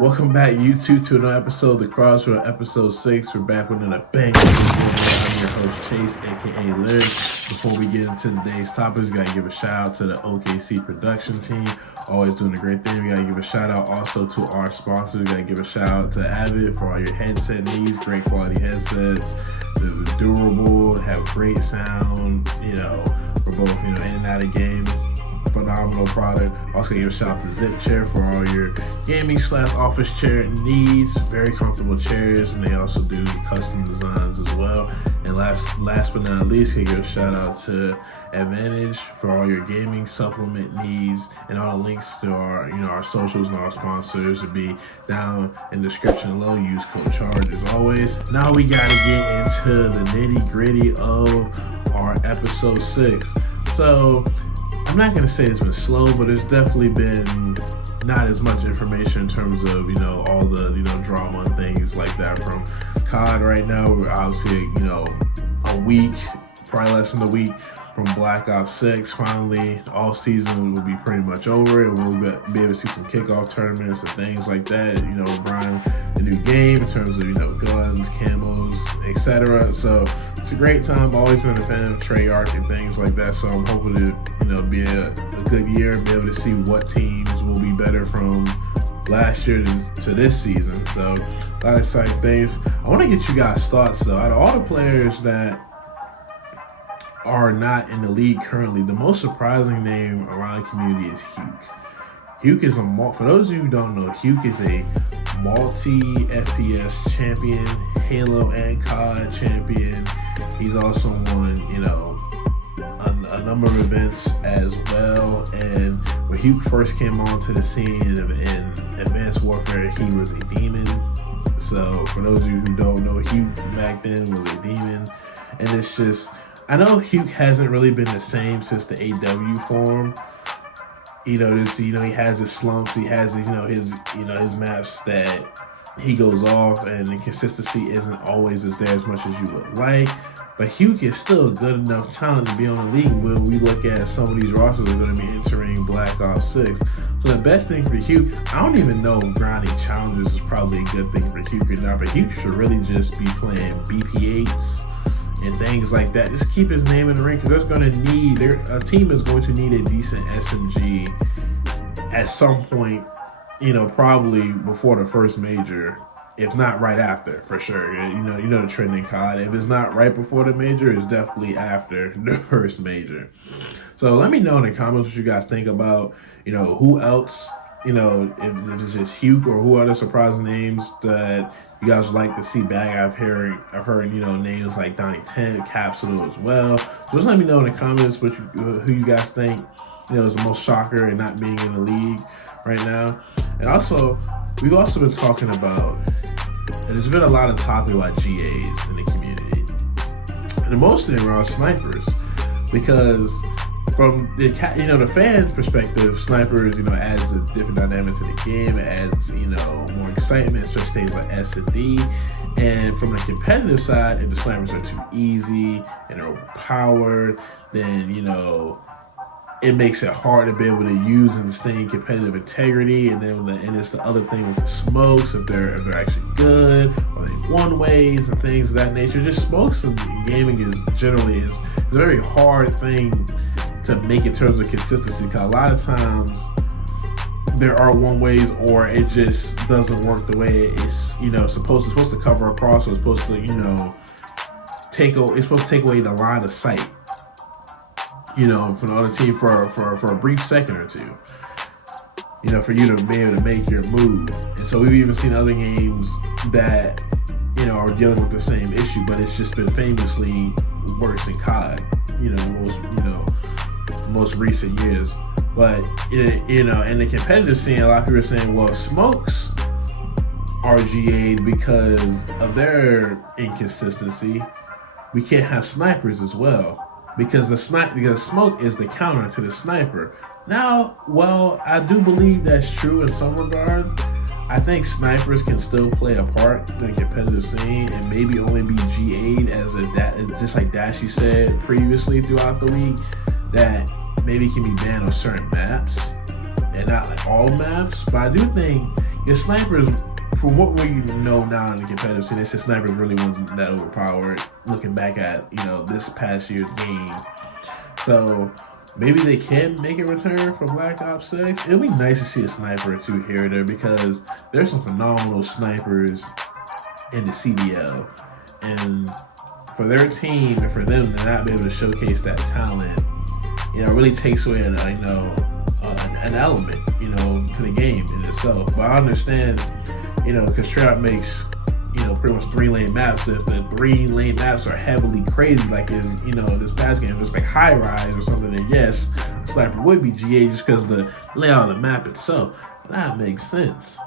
Welcome back, YouTube, to another episode of The Crossroad, episode 6. We're back with another bang. I'm your host, Chase, aka Lyric. Before we get into today's topics, we gotta give a shout out to the OKC production team. Always doing a great thing. We gotta give a shout out also to our sponsors. We gotta give a shout out to Avid for all your headset needs. Great quality headsets. They're durable, have great sound, for both, in and out of games. Phenomenal product. Also give a shout out to Zip Chair for all your gaming / office chair needs. Very comfortable chairs, and they also do custom designs as well. And last but not least, give a shout out to Advantage for all your gaming supplement needs. And all the links to our socials and our sponsors will be down in the description below. Use code CHARGE as always. Now we gotta get into the nitty gritty of our episode 6. So I'm not going to say it's been slow, but it's definitely been not as much information in terms of, all the, drama and things like that from COD right now. We're obviously, a week, probably less than a week from Black Ops 6. Finally, all season will be pretty much over, and we'll be able to see some kickoff tournaments and things like that. We're buying a new game in terms of, guns, camos, etc. So it's a great time. Always been a fan of Treyarch and things like that. So I'm hoping to, be a good year, be able to see what teams will be better from last year to this season. So a lot of exciting things. I want to get you guys' thoughts though. Out of all the players that are not in the league currently, the most surprising name around the community is Huke. Huke is for those of you who don't know, Huke is a multi-FPS champion, Halo and COD champion. He's also won, a number of events as well. And when Huke first came onto the scene in Advanced Warfare, he was a demon. So for those of you who don't know, Huke back then was a demon. And it's just, I know Huke hasn't really been the same since the AW form. He has his slumps. He has his maps that he goes off, and the consistency isn't always there as much as you would like. But Huke is still a good enough talent to be on the league when we look at some of these rosters that are going to be entering Black Ops 6. So the best thing for Huke, I don't even know if grinding challenges is probably a good thing for Huke or not, but Huke should really just be playing BP8s and things like that. Just keep his name in the ring, because a team is going to need a decent SMG at some point, probably before the first major, if not right after, for sure. The trend in COD. If it's not right before the major, it's definitely after the first major. So let me know in the comments what you guys think about, who else, if it's just Huke or who other surprising names that you guys would like to see back. I've heard, names like Donnie 10, Capsule as well. So just let me know in the comments who you guys think, is the most shocker and not being in the league right now. And also, we've also been talking about, and there's been a lot of talk about GAs in the community. And most of them are all snipers, because from the fans' perspective, snipers, adds a different dynamic to the game. It adds, more excitement, especially things like S&D. And from the competitive side, if the snipers are too easy and they're overpowered, then, it makes it hard to be able to use and sustain competitive integrity. And then it's the other thing with the smokes, if they're actually good, or they one ways and things of that nature. Just smokes in gaming is generally a very hard thing to make in terms of consistency, because a lot of times there are one ways, or it just doesn't work the way it's supposed to cover across, or it's supposed to take away the line of sight from the other team for a brief second or two, for you to be able to make your move. And so we've even seen other games that are dealing with the same issue, but it's just been famously worse in COD, most recent years. But in the competitive scene, a lot of people are saying, well, smokes are GA'd because of their inconsistency. We can't have snipers as well. because smoke is the counter to the sniper. Now, well, I do believe that's true in some regard. I think snipers can still play a part in the competitive scene and maybe only be GA'd just like Dashi said previously throughout the week, that maybe can be banned on certain maps and not like all maps. But I do think the snipers, from what we know now in the competitive scene, the snipers really wasn't that overpowered looking back at, this past year's game. So maybe they can make a return for Black Ops 6. It'll be nice to see a sniper or two here or there, because there's some phenomenal snipers in the CDL. And for their team and for them to not be able to showcase that talent, really takes away an element, to the game in itself. But I understand, because Treyarch makes, pretty much 3-lane maps. If the 3-lane maps are heavily crazy, like this past game, if it's like High Rise or something, then yes, sniper would be GA just because the layout of the map itself. That makes sense.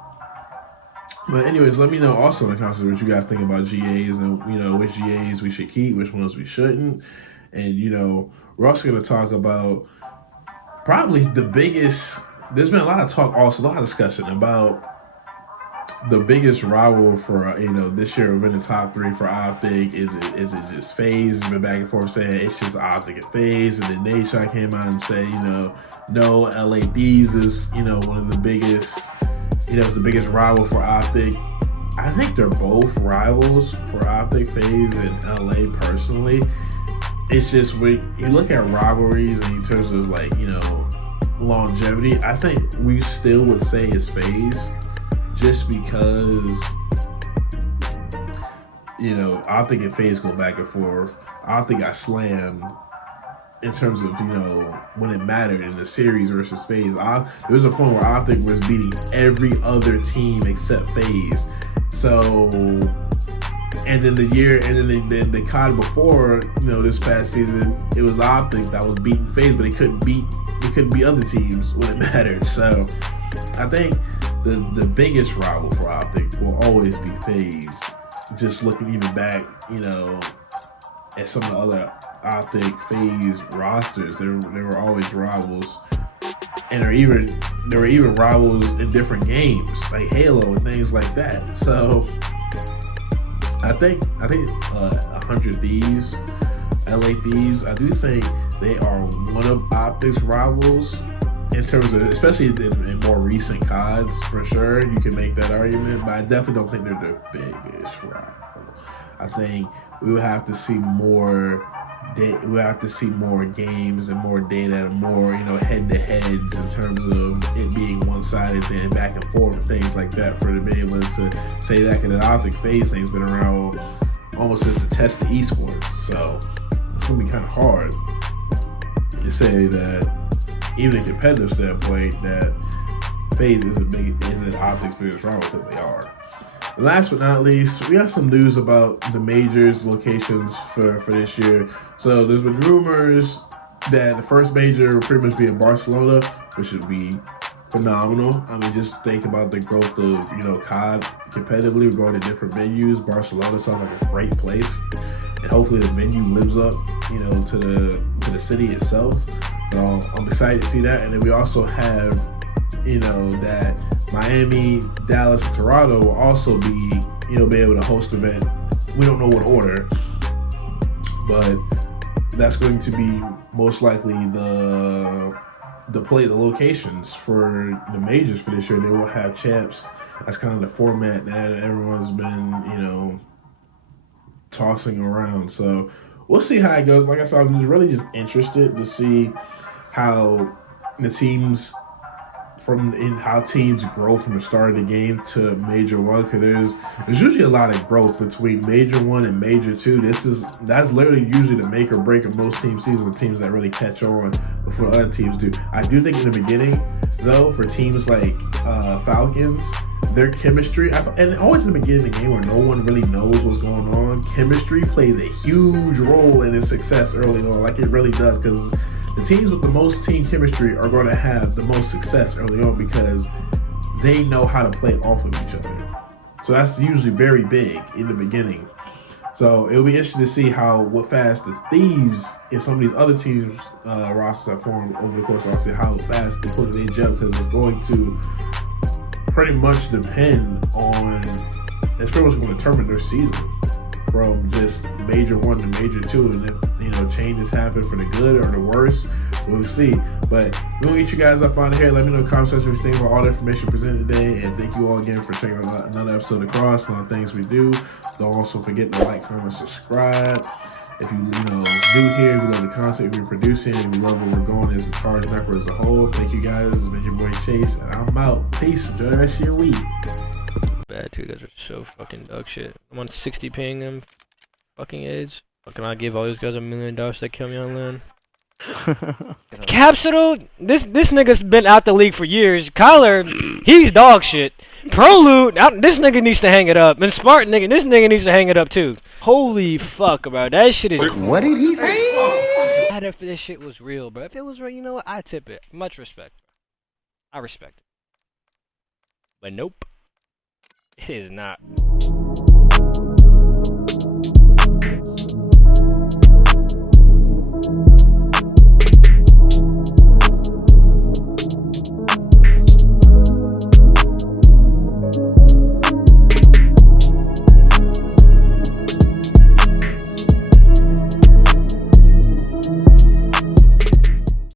But anyways, let me know also in the comments what you guys think about GAs and, which GAs we should keep, which ones we shouldn't. And, we're also going to talk about probably the biggest, there's been a lot of talk also, a lot of discussion about the biggest rival for, this year within the top 3 for Optic. Is it just FaZe? It's been back and forth saying it's just Optic and FaZe. And then Nation came out and said, no, LA Thieves is, one of the biggest, it's the biggest rival for Optic. I think they're both rivals for Optic, FaZe, and LA personally. It's just when you look at rivalries and in terms of longevity, I think we still would say it's FaZe, just because Optic and FaZe go back and forth. Optic got slammed in terms of when it mattered in the series versus FaZe. There was a point where Optic was beating every other team except FaZe. So. And then the COD before, this past season, it was Optic that was beating FaZe, but it couldn't beat other teams when it mattered. So I think the biggest rival for Optic will always be FaZe. Just looking even back, at some of the other Optic FaZe rosters, they were always rivals. And there were even rivals in different games, like Halo and things like that. So I think 100 Thieves, LA Thieves, I do think they are one of Optic's rivals in terms of, especially in more recent CODs, for sure. You can make that argument, but I definitely don't think they're the biggest rival. I think we will have to see more. We'll have to see more games and more data and more, head-to-heads in terms of it being one-sided and back and forth and things like that for to be able to say that, because the Optic FaZe thing's been around almost since the test of esports. So it's going to be kind of hard to say that, even in a competitive standpoint, that FaZe isn't Optic's biggest rival, because they are. Last but not least, we have some news about the majors locations for this year. So there's been rumors that the first major will pretty much be in Barcelona, which would be phenomenal. I mean, just think about the growth of, COD competitively. We're going to different venues. Barcelona sounds like a great place. And hopefully the venue lives up, to the city itself. So I'm excited to see that. And then we also have, that Miami, Dallas, and Toronto will also be able to host an event. We don't know what order, but that's going to be most likely the locations for the majors for this year. They will have champs. That's kind of the format that everyone's been, tossing around. So we'll see how it goes. Like I said, I'm really just interested to see how the teams how teams grow from the start of the game to Major 1, because there's usually a lot of growth between Major 1 and Major 2. That's literally usually the make or break of most team seasons, teams that really catch on before other teams do. I do think in the beginning, though, for teams like Falcons, their chemistry, and always in the beginning of the game where no one really knows what's going on, chemistry plays a huge role in its success early on, like it really does, because the teams with the most team chemistry are going to have the most success early on because they know how to play off of each other. So that's usually very big in the beginning. So it'll be interesting to see what fast the thieves and some of these other teams rosters that formed over the course of the season, how fast they put it in gel, because it's going to pretty much depend on, it's pretty much going to determine their season from just major 1 to major 2, and if changes happen for the good or the worse, we'll see. But we'll get you guys up out of here. Let me know in the comment section what you think about all the information presented today, and thank you all again for checking out another episode of Cross on things we do. Don't also forget to like, comment, subscribe. If you new here, we love the content we're producing, and we love where we're going as the Charge Network as a whole. Thank you guys. It's been your boy Chase, and I'm out. Peace. Enjoy the rest of your week. Bad, too. Guys are so fucking dog shit. I'm on 60 ping them fucking AIDS. Fucking I give all these guys $1 million to kill me on land. Capsule, this nigga's been out the league for years. Kyler, he's dog shit. Prolute, this nigga needs to hang it up. And Smart nigga, this nigga needs to hang it up too. Holy fuck, bro. That shit is. What did he say? If this shit was real, bro. If it was real, you know what? I tip it. Much respect. I respect it. But nope. It is not.